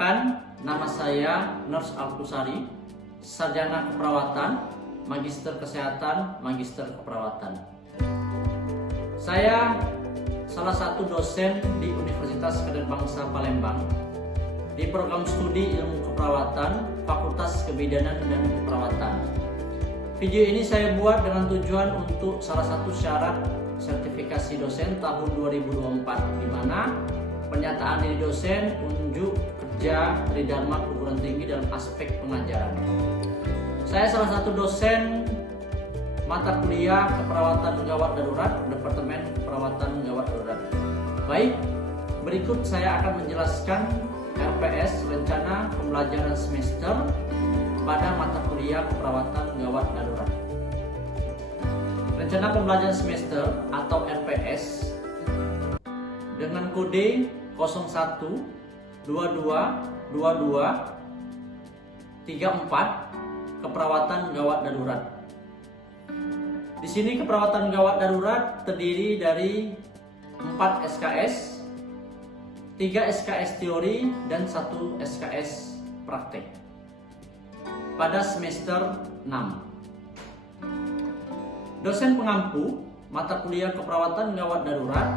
Perkenalkan, nama saya Nurse Alkusari, Sarjana Keperawatan, Magister Kesehatan, Magister Keperawatan. Saya salah satu dosen di Universitas Kader Bangsa Palembang di program studi Ilmu Keperawatan, Fakultas Kebidanan dan Keperawatan. Video ini saya buat dengan tujuan untuk salah satu syarat sertifikasi dosen tahun 2024, di mana pernyataan diri dosen, unjuk kerja, tridharma perguruan tinggi dalam aspek pengajaran. Saya salah satu dosen mata kuliah keperawatan gawat darurat, Departemen Keperawatan Gawat Darurat. Baik, berikut saya akan menjelaskan RPS, rencana pembelajaran semester pada mata kuliah keperawatan gawat darurat. Rencana pembelajaran semester atau RPS dengan kode 01222234 keperawatan gawat darurat. Di sini keperawatan gawat darurat terdiri dari 4 SKS, 3 SKS teori dan 1 SKS praktek pada semester 6. Dosen pengampu mata kuliah keperawatan gawat darurat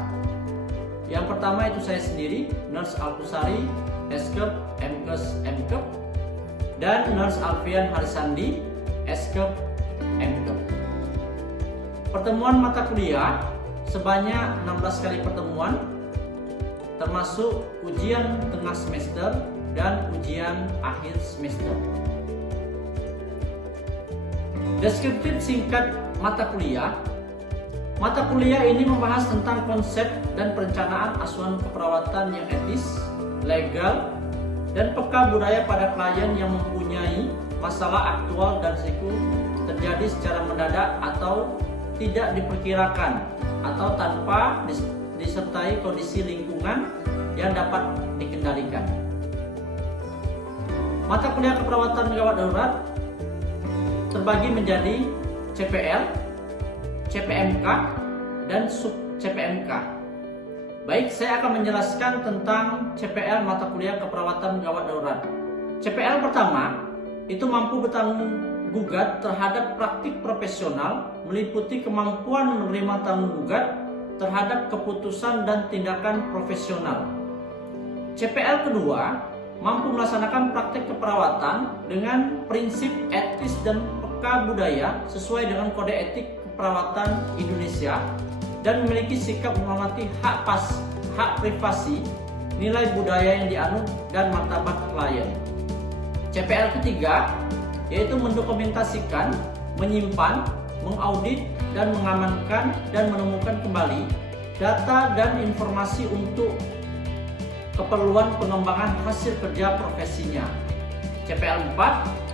yang pertama itu saya sendiri, Nurse Alkusari, Eskep, Mkes, Mkep, dan Nurse Alfian Harisandi, Eskep, Mkep. Pertemuan mata kuliah sebanyak 16 kali pertemuan, termasuk ujian tengah semester dan ujian akhir semester. Deskriptif singkat mata kuliah. Mata kuliah ini membahas tentang konsep dan perencanaan asuhan keperawatan yang etis, legal, dan peka budaya pada klien yang mempunyai masalah aktual dan risiko terjadi secara mendadak atau tidak diperkirakan atau tanpa disertai kondisi lingkungan yang dapat dikendalikan. Mata kuliah keperawatan gawat darurat terbagi menjadi CPL, CPMK, dan sub-CPMK. Baik, saya akan menjelaskan tentang CPL mata kuliah keperawatan gawat darurat. CPL pertama itu mampu bertanggung gugat terhadap praktik profesional, meliputi kemampuan menerima tanggung gugat terhadap keputusan dan tindakan profesional. CPL kedua mampu melaksanakan praktik keperawatan dengan prinsip etis dan peka budaya sesuai dengan kode etik keperawatan Indonesia dan memiliki sikap menghormati hak privasi, nilai budaya yang dianut dan martabat klien. CPL ketiga yaitu mendokumentasikan, menyimpan, mengaudit dan mengamankan dan menemukan kembali data dan informasi untuk keperluan pengembangan hasil kerja profesinya. CPL 4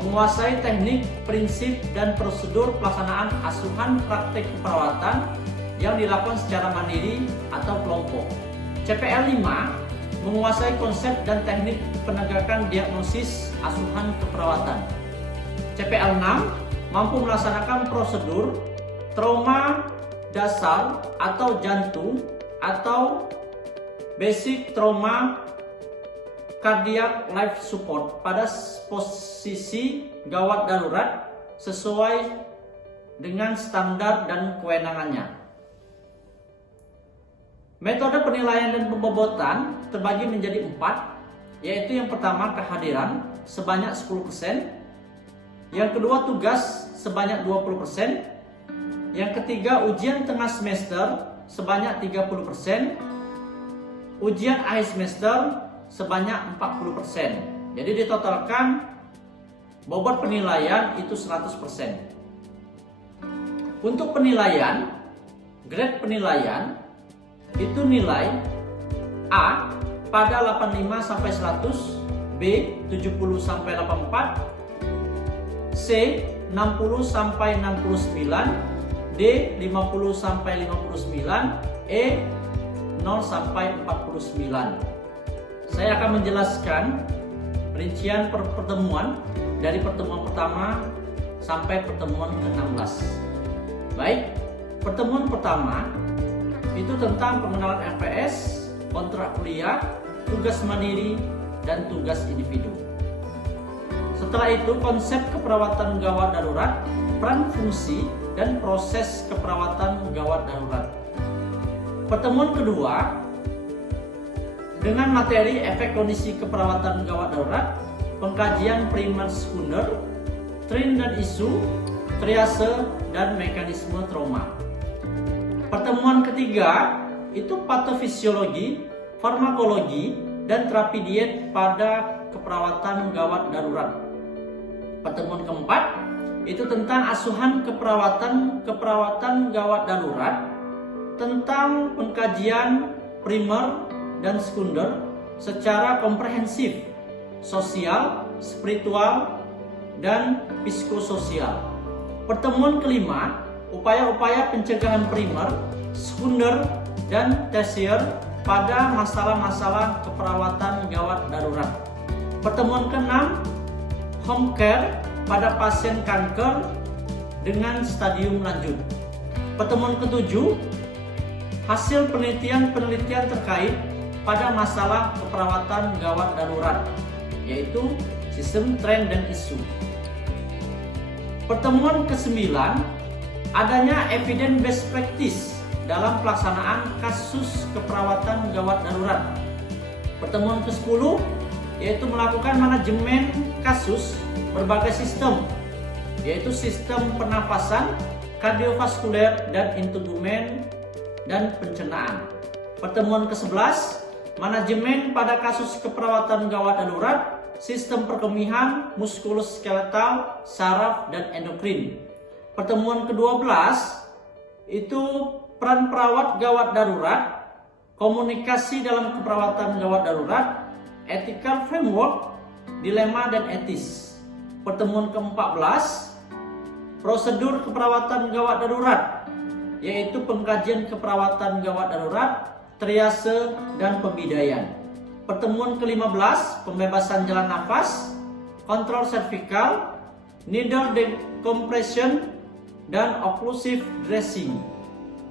menguasai teknik, prinsip, dan prosedur pelaksanaan asuhan praktek keperawatan yang dilakukan secara mandiri atau kelompok. CPL 5 menguasai konsep dan teknik penegakan diagnosis asuhan keperawatan. CPL 6 mampu melaksanakan prosedur trauma dasar atau jantung atau basic trauma cardiac life support pada posisi gawat darurat sesuai dengan standar dan kewenangannya. Metode penilaian dan pembobotan terbagi menjadi 4, yaitu yang pertama kehadiran sebanyak 10%, yang kedua tugas sebanyak 20%, yang ketiga ujian tengah semester sebanyak 30%, ujian akhir semester sebanyak 40%. Jadi ditotalkan bobot penilaian itu 100%. Untuk penilaian, grade penilaian itu nilai A pada 85 sampai 100, B 70 sampai 84, C 60 sampai 69, D 50 sampai 59, E 0 sampai 49. Saya akan menjelaskan rincian pertemuan dari pertemuan pertama sampai pertemuan ke-16. Baik, pertemuan pertama itu tentang pengenalan RPS, kontrak kuliah, tugas mandiri, dan tugas individu. Setelah itu, konsep keperawatan gawat darurat, peran, fungsi, dan proses keperawatan gawat darurat. Pertemuan kedua dengan materi efek kondisi keperawatan gawat darurat, pengkajian primer sekunder, tren dan isu, triase, dan mekanisme trauma. Pertemuan ketiga itu patofisiologi, farmakologi, dan terapi diet pada keperawatan gawat darurat. Pertemuan keempat itu tentang asuhan keperawatan gawat darurat, tentang pengkajian primer dan sekunder secara komprehensif, sosial, spiritual, dan psikososial. Pertemuan kelima, upaya-upaya pencegahan primer, sekunder, dan tersier pada masalah-masalah keperawatan gawat darurat. Pertemuan keenam, home care pada pasien kanker dengan stadium lanjut. Pertemuan ketujuh, hasil penelitian terkait pada masalah keperawatan gawat darurat, yaitu sistem, tren, dan isu. Pertemuan ke-9, adanya evidence based practice dalam pelaksanaan kasus keperawatan gawat darurat. Pertemuan ke-10 yaitu melakukan manajemen kasus berbagai sistem, yaitu sistem pernafasan, kardiovaskuler, dan integumen, dan pencernaan. Pertemuan ke-11, manajemen pada kasus keperawatan gawat darurat, sistem perkemihan, muskuloskeletal, saraf, dan endokrin. Pertemuan ke-12 itu peran perawat gawat darurat, komunikasi dalam keperawatan gawat darurat, ethical framework, dilema, dan etis. Pertemuan ke-14, prosedur keperawatan gawat darurat, yaitu pengkajian keperawatan gawat darurat, triase, dan pembidaian. Pertemuan ke-15, pembebasan jalan nafas, kontrol servikal, needle decompression, dan occlusive dressing.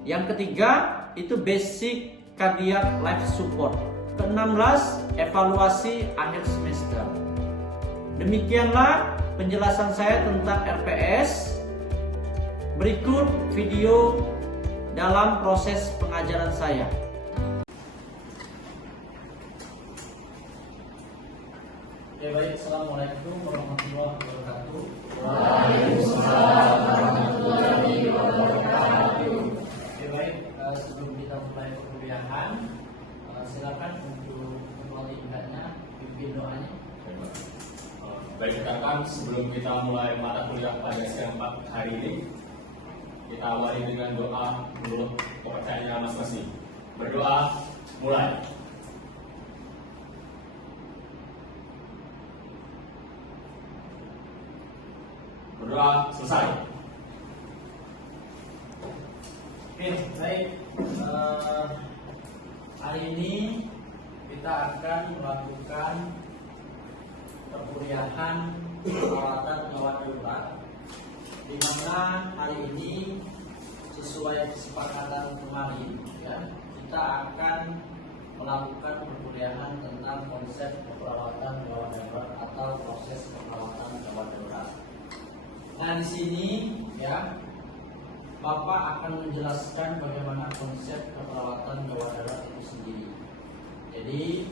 Yang ketiga itu basic cardiac life support. Ke-16, evaluasi akhir semester. Demikianlah penjelasan saya tentang RPS. Berikut video dalam proses pengajaran saya. Oke, baik. Assalamualaikum warahmatullahi wabarakatuh. Waalaikumsalam warahmatullahi wabarakatuh. Oke, baik. Sebelum kita mulai perkuliahan, silakan untuk ketua tingkatnya pimpin doanya. Baik rekan, sebelum kita mulai mata kuliah pada siang hari ini, kita awali dengan doa menurut kepercayaan masing-masing. Berdoa, mulai. Berdoa, selesai. Oke, baik. Hari ini kita akan melakukan perkuliahan perawatan gawat darurat, di mana hari ini sesuai kesepakatan kemarin, ya, kita akan melakukan perkuliahan tentang konsep keperawatan gawat darurat atau proses keperawatan gawat darurat. Nah, di sini ya, Bapak akan menjelaskan bagaimana konsep keperawatan gawat darurat itu sendiri. Jadi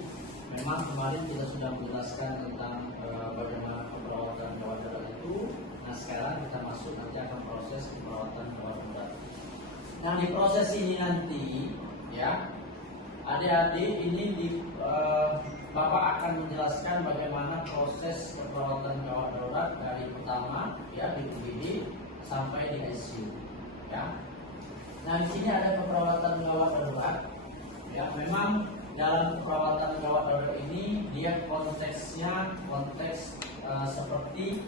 memang kemarin kita sudah menjelaskan tentang bagaimana keperawatan gawat darurat itu. Nah, sekarang kita masuk nanti akan proses keperawatan gawat darurat. Nah, di proses ini nanti ya, adik-adik ini Bapak akan menjelaskan bagaimana proses keperawatan gawat darurat dari pertama ya di UGD sampai di ICU ya. Nah, di sini ada keperawatan gawat darurat ya. Memang dalam keperawatan gawat darurat ini dia konteksnya seperti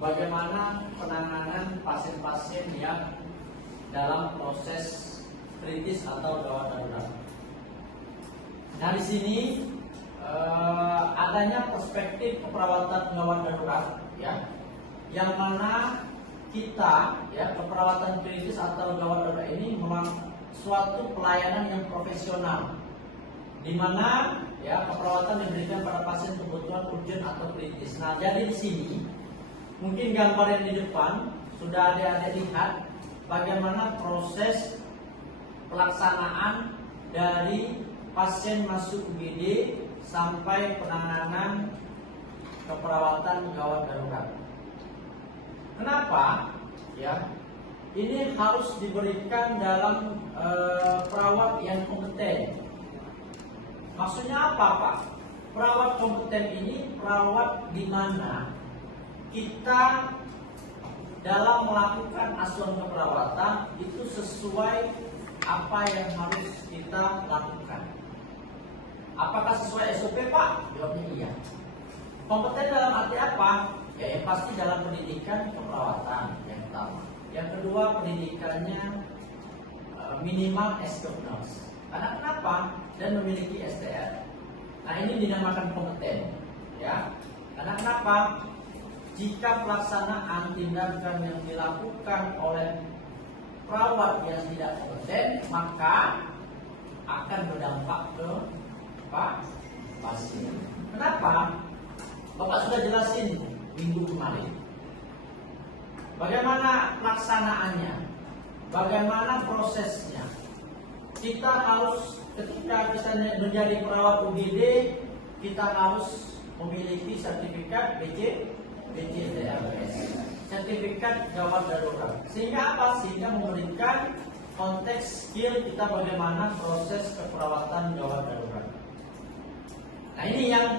bagaimana penanganan pasien-pasien yang dalam proses kritis atau gawat darurat. Nah, di sini adanya perspektif keperawatan gawat darurat ya, yang mana kita ya, keperawatan kritis atau gawat darurat ini memang suatu pelayanan yang profesional, di mana ya keperawatan diberikan pada pasien kebutuhan urgent atau kritis. Nah, jadi di sini mungkin gambar yang di depan sudah adik-adik lihat bagaimana proses pelaksanaan dari pasien masuk UGD sampai penanganan keperawatan gawat darurat. Kenapa? Ya, ini harus diberikan dalam perawat yang kompeten. Maksudnya apa, Pak? Perawat kompeten ini perawat di mana kita dalam melakukan asuhan keperawatan itu sesuai apa yang harus kita lakukan. Apakah sesuai SOP, Pak? Jawabnya iya. Kompeten dalam arti apa? Ya, yang pasti dalam pendidikan keperawatan yang pertama. Yang kedua, pendidikannya minimal S2 nurse. Karena kenapa? Dan memiliki STR. Nah, ini dinamakan kompeten, ya. Karena kenapa? Jika pelaksanaan tindakan yang dilakukan oleh perawat yang tidak kompeten, maka akan berdampak ke pasien. Kenapa? Bapak sudah jelasin minggu kemarin. Bagaimana pelaksanaannya? Bagaimana prosesnya? Kita harus ketika kita menjadi perawat UGD, kita harus memiliki sertifikat BCDRS, sertifikat gawat darurat. Sehingga apa? Sehingga memberikan konteks skill kita bagaimana proses keperawatan gawat darurat. Nah, ini yang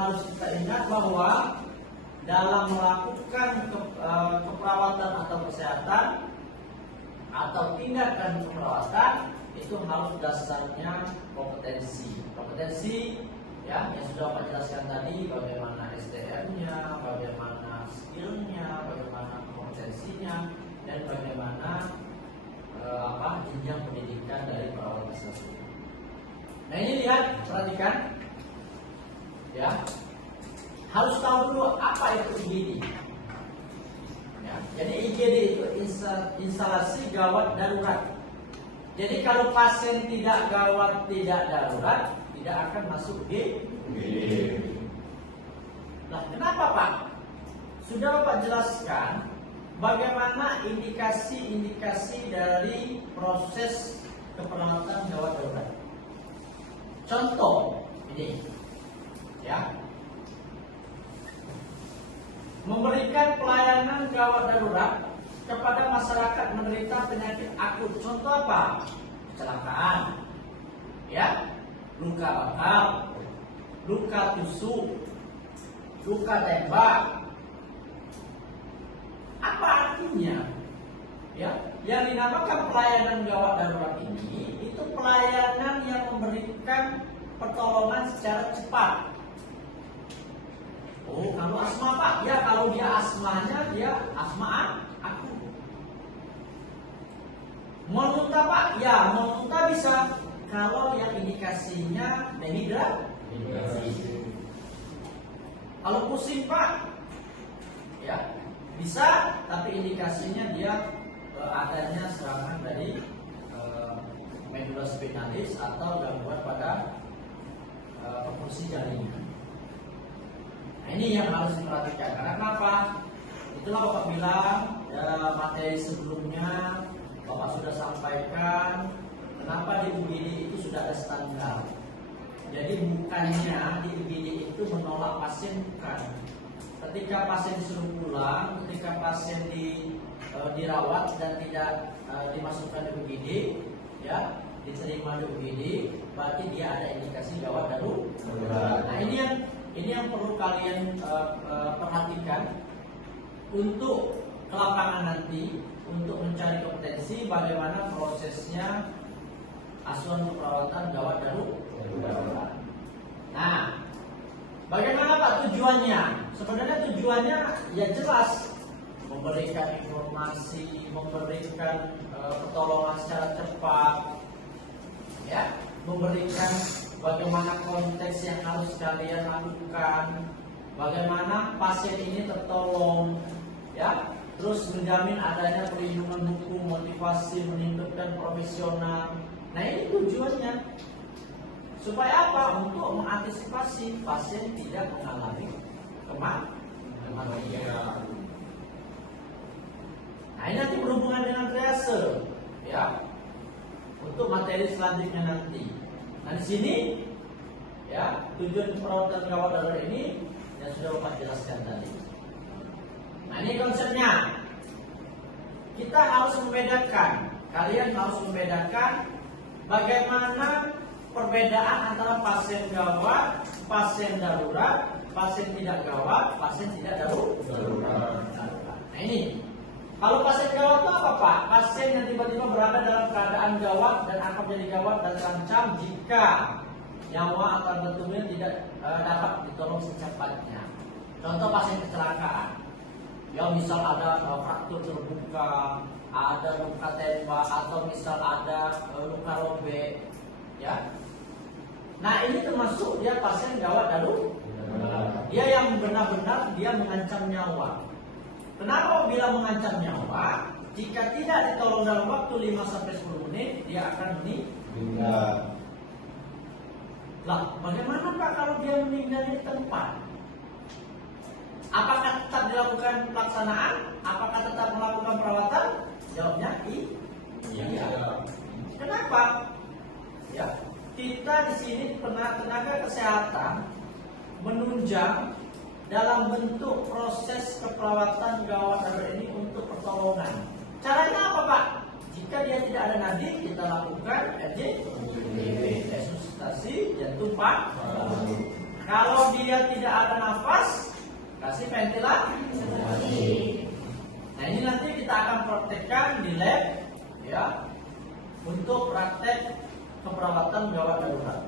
harus kita ingat bahwa dalam melakukan keperawatan atau kesehatan atau tindakan keperawatan itu harus dasarnya kompetensi ya, yang sudah Pak jelaskan tadi, bagaimana SDM-nya, bagaimana skill-nya, bagaimana kompetensinya, dan bagaimana jenjang pendidikan dari perawat tersebut. Nah, ini lihat, perhatikan ya, harus tahu dulu apa itu IGD. Ya, jadi IGD itu instalasi gawat darurat. Jadi kalau pasien tidak gawat, tidak darurat, tidak akan masuk di UGD. Nah, kenapa, Pak? Sudah Bapak jelaskan bagaimana indikasi-indikasi dari proses keperawatan gawat darurat. Contoh ini, ya, memberikan pelayanan gawat darurat kepada masyarakat menderita penyakit akut. Contoh apa? Kecelakaan, ya, luka bakar, luka tusuk, luka tembak. Apa artinya? Ya, yang dinamakan pelayanan gawat darurat ini itu pelayanan yang memberikan pertolongan secara cepat. Oh, kalau asma, Pak? Ya, kalau dia asmanya, dia asma akut. Muntah, Pak? Ya, muntah bisa kalau yang indikasinya dehidrasi. Kalau pusing, Pak? Ya, bisa, tapi indikasinya dia adanya serangan dari medula spinalis atau gangguan pada fungsi jaringan. Nah, ini yang harus diperhatikan. Karena kenapa? Itulah Bapak bilang materi sebelumnya Bapak sudah sampaikan kenapa di UGD itu sudah ada standar. Jadi bukannya di UGD itu menolak pasien, bukan. Ketika pasien disuruh pulang, ketika pasien dirawat dan tidak dimasukkan di UGD, ya, diterima di UGD, berarti dia ada indikasi gawat darurat. Nah, ini yang perlu kalian perhatikan untuk ke lapangan nanti, untuk mencari kompetensi bagaimana prosesnya asuhan keperawatan gawat darurat. Nah, bagaimana Pak tujuannya? Sebenarnya tujuannya ya jelas, memberikan informasi, memberikan pertolongan secara cepat, ya, memberikan bagaimana konteks yang harus kalian lakukan, bagaimana pasien ini tertolong, ya, terus menjamin adanya perlindungan hukum, motivasi meningkatkan profesional. Nah, ini tujuannya Supaya apa? Untuk mengantisipasi pasien tidak mengalami kematian. Nah, ini nanti berhubungan dengan triase, ya, untuk materi selanjutnya nanti. Nah, di sini, ya, tujuan perawatan gawat darurat ini yang sudah Bapak jelaskan tadi. Nah, ini konsepnya. Kita harus membedakan, kalian harus membedakan bagaimana perbedaan antara pasien gawat, pasien darurat, pasien tidak gawat, pasien tidak darurat. Nah, ini kalau pasien gawat itu apa Pak? Pasien yang tiba-tiba berada dalam keadaan gawat dan akan menjadi gawat dan terancam jika nyawa atau tertentunya tidak dapat ditolong secepatnya. Contoh pasien kecelakaan, ya misal ada fraktur terbuka, ada luka tembak, atau misal ada luka robek, ya. Nah, ini termasuk dia pasien gawat darurat. Dia yang benar-benar dia mengancam nyawa. Kenapa bila mengancam nyawa? Jika tidak ditolong dalam waktu 5-10 menit, dia akan meninggal. Lah, bagaimana Pak kalau dia meninggal di tempat? Apakah tetap dilakukan pelaksanaan? Apakah tetap melakukan perawatan? Jawabnya iya. Kenapa? Ya, kita di sini tenaga kesehatan menunjang dalam bentuk proses keperawatan gawat darurat ini untuk pertolongan. Caranya apa Pak? Jika dia tidak ada nadi, kita lakukan resusitasi jantung Pak. Kalau dia tidak ada nafas, kasih ventilasi. Nah, ini nanti kita akan praktekkan di lab, ya, untuk praktek keperawatan gawat darurat.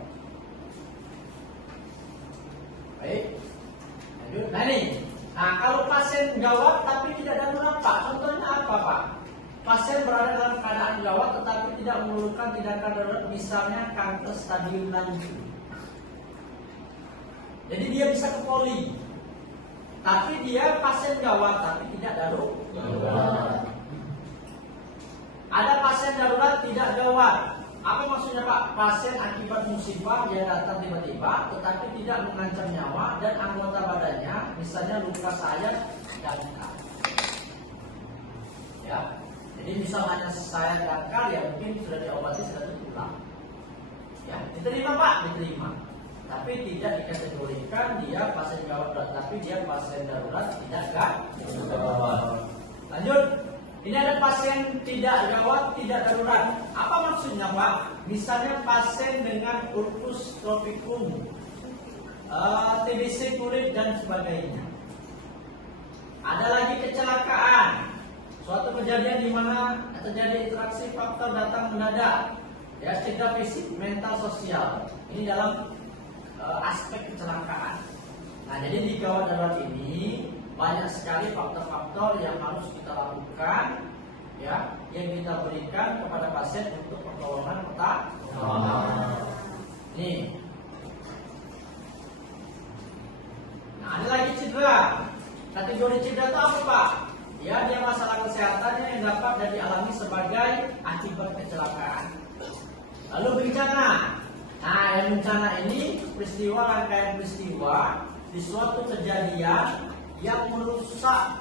Baik, lanjut. Nah ini, kalau pasien gawat tapi tidak darurat Pak, contohnya apa Pak? Pasien berada dalam keadaan gawat tetapi tidak memerlukan tindakan darurat, misalnya kanker stadium lanjut. Jadi dia bisa ke poli, tapi dia pasien gawat tapi tidak darurat. Ada pasien darurat tidak gawat. Apa maksudnya Pak? Pasien akibat musibah yang datang tiba-tiba tetapi tidak mengancam nyawa dan anggota badannya, misalnya luka sayat dangkal. Ya, jadi misal hanya sayat dangkal, ya mungkin sudah diobati, sudah tertular. Ya, diterima Pak, diterima. Tapi tidak dikategorikan dia pasien gawat, tapi dia pasien darurat tidak gawat. Lanjut. Ini ada pasien tidak gawat, tidak darurat. Apa maksudnya Pak? Misalnya pasien dengan ulcus tropicum, TBC kulit dan sebagainya. Ada lagi kecelakaan, suatu kejadian di mana terjadi interaksi faktor datang mendadak, ya, cedera fisik, mental, sosial. Ini dalam aspek kecelakaan. Nah, jadi di gawat darurat ini banyak sekali faktor-faktor yang harus kita lakukan, ya, yang kita berikan kepada pasien untuk pertolongan pertama. Nih. Nah, ada lagi cedera. Kategori cedera itu apa Pak? Ya, dia masalah kesehatannya yang dapat dialami sebagai akibat kecelakaan. Lalu bencana. Nah, yang bencana ini peristiwa, rangkaian peristiwa di suatu kejadian yang merusak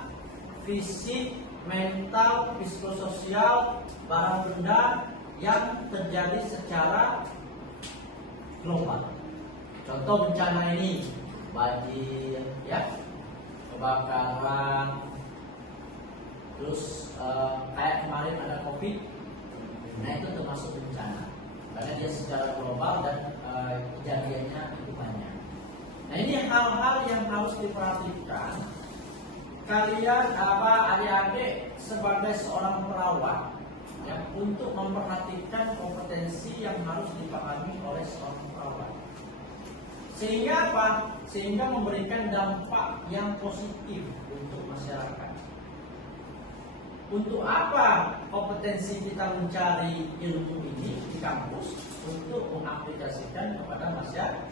fisik, mental, psikososial, barang benda yang terjadi secara global. Contoh bencana ini, banjir, ya, kebakaran, terus kayak kemarin ada COVID. Nah, itu termasuk bencana karena dia secara global dan kejadiannya itu banyak. Nah, ini hal-hal yang harus diperhatikan. Kalian adik-adik sebagai seorang perawat, ya, untuk memperhatikan kompetensi yang harus dipahami oleh seorang perawat. Sehingga apa? Sehingga memberikan dampak yang positif untuk masyarakat. Untuk apa kompetensi kita mencari ilmu ini di kampus? Untuk mengaplikasikan kepada masyarakat.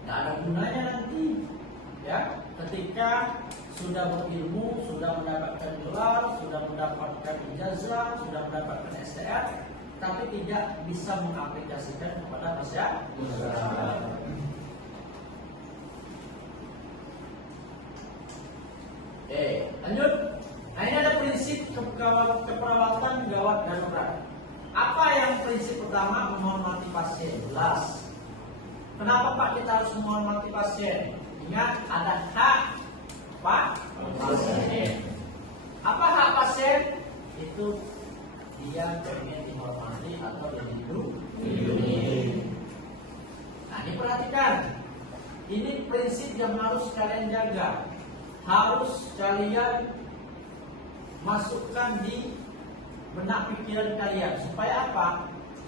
Tidak ada gunanya nanti, ya, ketika sudah berilmu, sudah mendapatkan gelar, sudah mendapatkan ijazah, sudah mendapatkan STR, tapi tidak bisa mengaplikasikan kepada masyarakat. Oke, lanjut. Nah, ini ada prinsip keperawatan gawat darurat. Apa yang prinsip pertama? Menghormati pasien. Jelas. Kenapa Pak kita harus menghormati pasien? Ingat, ada hak Pak pasien. Apa hak pasien? Itu dia pengen dihormati atau dilindungi. Nah, diperhatikan. Ini prinsip yang harus kalian jaga. Harus kalian masukkan di benak pikiran kalian. Supaya apa?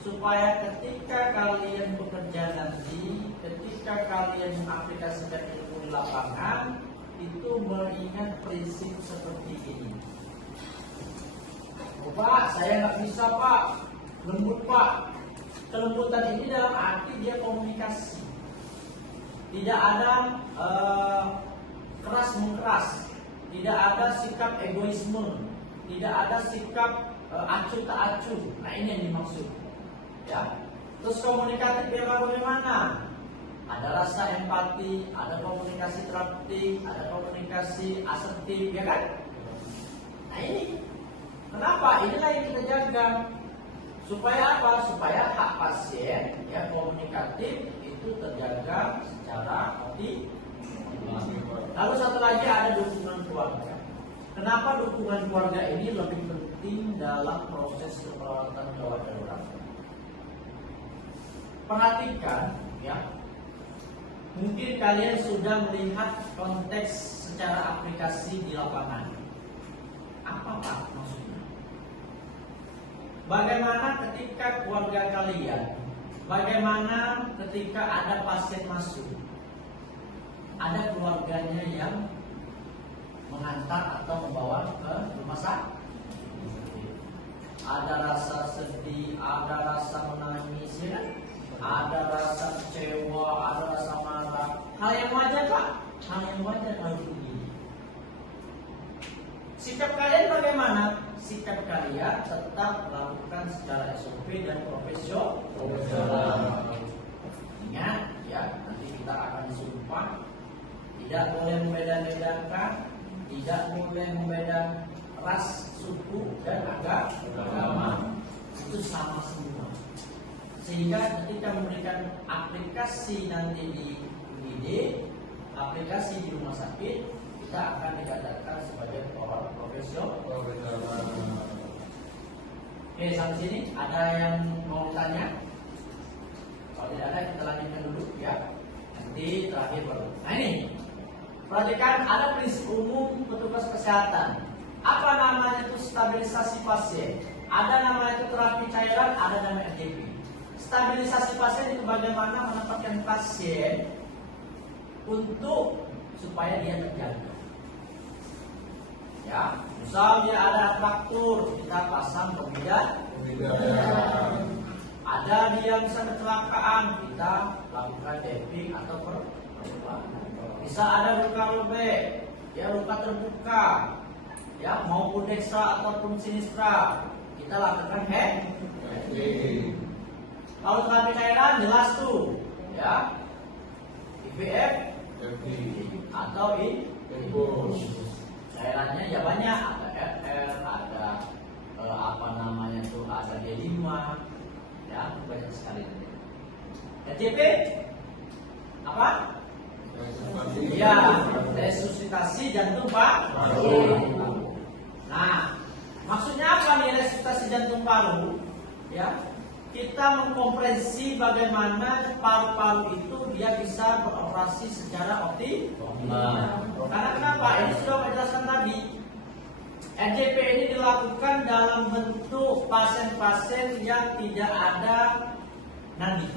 Supaya ketika kalian bekerja nanti, ketika kalian mengaplikasikan ilmu di lapangan, itu mengingat prinsip seperti ini. Oh, Pak, saya nggak bisa Pak, lembut Pak. Kelembutan ini dalam arti dia komunikasi. Tidak ada keras mengkeras, tidak ada sikap egoisme, tidak ada sikap acuh tak acuh. Nah, ini yang dimaksud. Ya. Terus komunikatif bagaimana? Ada rasa empati, ada komunikasi teraptik, ada komunikasi asertif, ya kan? Nah, ini kenapa? Inilah yang kita jaga. Supaya apa? Supaya hak pasien ya komunikatif itu terjaga secara optimal. Lalu satu lagi ada dukungan keluarga. Kenapa dukungan keluarga ini lebih penting dalam proses keperawatan gawat darurat? Perhatikan ya. Mungkin kalian sudah melihat konteks secara aplikasi di lapangan. Apa Pak maksudnya? Bagaimana ketika keluarga kalian? Bagaimana ketika ada pasien masuk? Ada keluarganya yang mengantar atau membawa ke rumah sakit. Ada rasa sedih, ada rasa menangis, ya? Ada rasa kecewa, ada rasa marah. Hal yang wajar Pak, hal yang wajar kalau begini. Sikap kalian bagaimana? Sikap kalian tetap lakukan secara SOP dan profesional. Ingat ya, nanti kita akan disumpah. Tidak boleh membeda-bedakan, tidak boleh membeda ras, suku dan agama. Itu sama semua. Sehingga ketika memberikan aplikasi nanti di UID, aplikasi di rumah sakit, kita akan dikatakan sebagai orang profesional. Oke, sampai sini ada yang mau tanya? Kalau tidak ada, kita lanjutkan dulu ya. Nanti terakhir baru. Nah ini, perhatikan ada prinsip umum petugas kesehatan. Apa namanya itu stabilisasi pasien? Ada namanya itu terapi cairan, ada namanya RJP. Stabilisasi pasien itu bagaimana menempatkan pasien untuk supaya dia terjaga. Ya, misal dia ada fraktur, kita pasang pembedah. Ada dia bisa kecelakaan, kita lakukan tapping atau perluan. Bisa ada luka robek, ya luka terbuka, ya maupun dekstra ataupun sinistra, kita lakukan handling. Kalau terapi cairan jelas tuh, ya IVF atau infus. Cairannya ya banyak, ada RR, ada apa namanya tuh, ada D5, ya banyak sekali. RJP apa? Ya, resusitasi jantung paru. Nah, maksudnya apa nih resusitasi jantung paru? Ya, kita mengkompresi bagaimana paru-paru itu dia bisa beroperasi secara optimal. Karena kenapa? Ini sudah menjelaskan tadi. RJP ini dilakukan dalam bentuk pasien-pasien yang tidak ada nadi.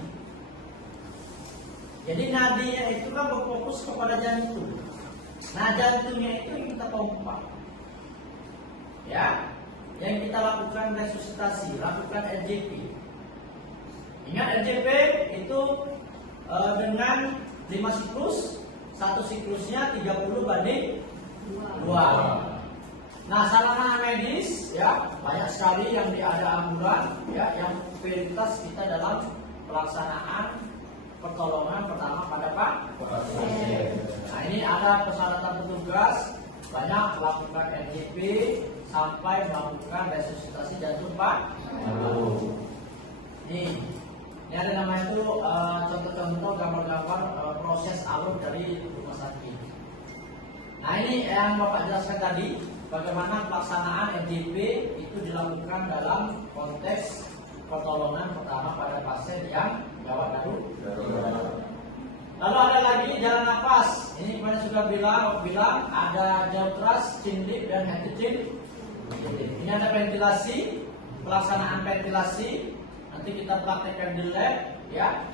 Jadi nadinya itu kan berfokus kepada jantung. Nah, jantungnya itu yang kita pompa. Ya, yang kita lakukan resusitasi, lakukan RJP. Ingat RJP itu dengan 5 siklus, satu siklusnya 30/2. Nah, sarana medis ya banyak sekali yang ada ambulan ya yang prioritas kita dalam pelaksanaan pertolongan pertama pada pasien. Nah, ini ada persyaratan petugas banyak melakukan RJP sampai melakukan resusitasi jantung paru. Ini ada namanya itu contoh-contoh gambar-gambar proses alur dari rumah sakit. Nah, ini yang Bapak jelaskan tadi, bagaimana pelaksanaan RJP itu dilakukan dalam konteks pertolongan pertama pada pasien yang gawat darurat. Lalu ada lagi jalan nafas. Ini kemarin sudah bilang ada jauh keras, cindip dan head to chin. Ini ada ventilasi, pelaksanaan ventilasi. Nanti kita praktekkan di lab ya.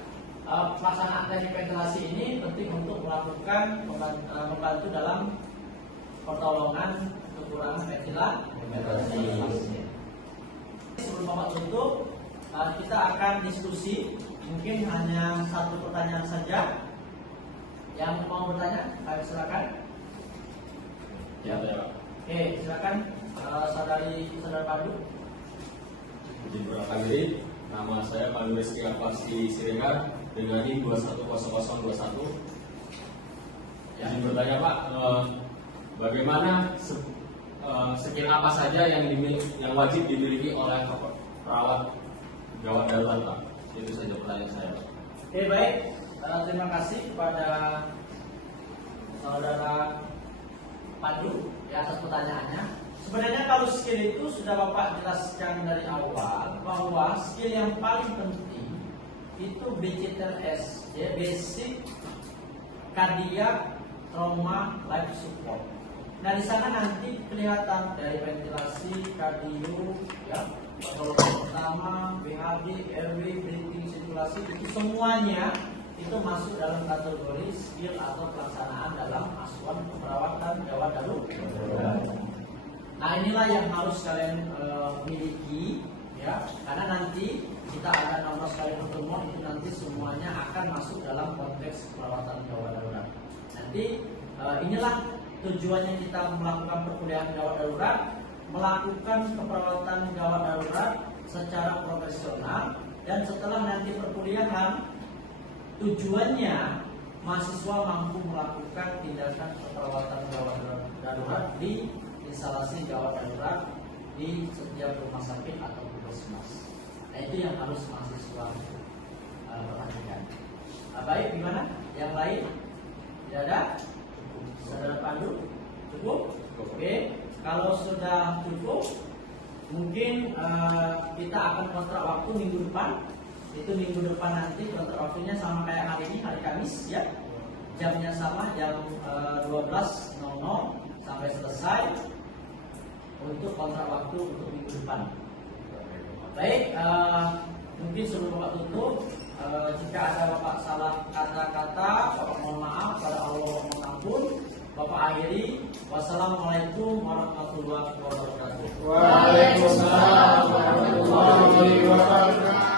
Pelaksanaan teknik ventilasi ini penting untuk melakukan membantu dalam pertolongan kekurangan ventilasi. Sebelum Bapak tutup, kita akan diskusi. Mungkin hanya satu pertanyaan saja. Yang mau bertanya, silakan. Ya. Oke, silakan saudara Pandu. Izin berangkat diri. Nama saya Pandu Rizky Alfarsi Siregar dengan NIM 210021. Izin bertanya Pak, bagaimana skill apa saja yang wajib dimiliki oleh perawat gawat darurat Pak? Itu saja pertanyaan saya Pak. Oke, baik. Terima kasih kepada saudara Pandu ya atas pertanyaannya. Sebenarnya kalau skill itu sudah Bapak jelaskan dari awal bahwa skill yang paling penting itu BCTLS ya, Basic Cardiac Trauma Life Support. Nah, di sana nanti kelihatan dari ventilasi, kardio, ya, pertolongan pertama, BHD, RW, breathing, sirkulasi, itu semuanya itu masuk dalam kategori skill atau pelaksanaan dalam asuhan keperawatan gawat darurat. Nah, inilah yang harus kalian miliki, ya, karena nanti kita ada 16 kali pertemuan itu nanti semuanya akan masuk dalam konteks perawatan gawat darurat. Nanti inilah tujuannya kita melakukan perkuliahan gawat darurat, melakukan keperawatan gawat darurat secara profesional, dan setelah nanti perkuliahan tujuannya mahasiswa mampu melakukan tindakan keperawatan gawat darurat di instalasi gawat darurat di setiap rumah sakit atau puskesmas. Nah, itu yang harus mahasiswa perhatikan. Baik, gimana? Yang lain? Tidak ada? Saudara Pandu? Cukup? Oke. Kalau sudah cukup, mungkin kita akan kontrak waktu minggu depan. Itu minggu depan nanti kontrak waktunya sama kayak hari ini, hari Kamis ya. Jamnya sama, jam 12.00 sampai selesai untuk kontrak waktu untuk minggu depan. Baik, mungkin sebelum Bapak tutup, jika ada Bapak salah kata-kata, Bapak mohon maaf, pada Allah mohon ampun. Bapak akhiri. Wassalamualaikum warahmatullahi wabarakatuh. Waalaikumsalam warahmatullahi wabarakatuh.